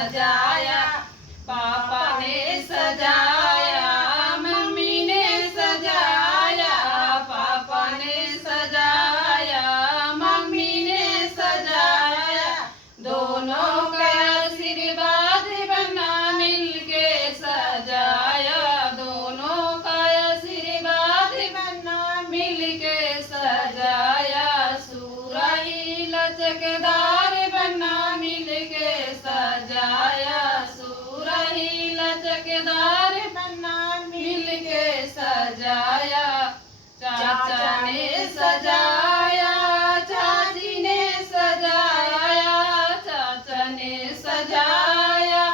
सजाया, पापा ने सजाया, मम्मी ने सजाया, पापा ने सजाया, मम्मी ने सजाया, दोनों का आशीर्वाद बना मिलके सजाया, दोनों का आशीर्वाद बना मिलके सजाया, सुराही लचकदार बना मिलके सजाया, सुराही लचकदार बना मिलके सजाया, चाचा ने सजाया, चाची ने सजाया, चाचा ने सजाया,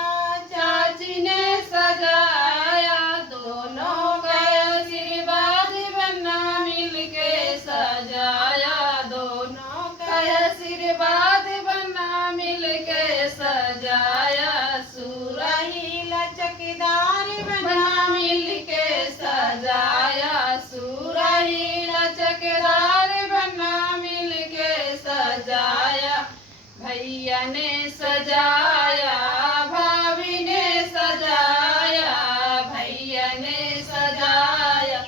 चाची ने सजाया, दोनों का आशीर्वाद बना मिलके सजाया, दोनों का आशीर्वाद बना मिलके सजाया, सुराही लचकदार बना मिलके सजाया, सुराही लचकदार बना मिलके सजाया, भैया ने सजाया, भाभी ने सजाया, भैया ने सजाया,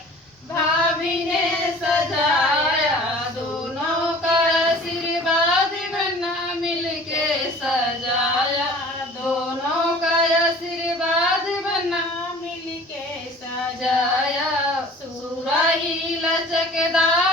भाभी ने सजाया, दोनों का आशीर्वाद बना मिलके सजाया, दोनों का आशीर्वाद बना मिलके सजाया, सुराही लचकदार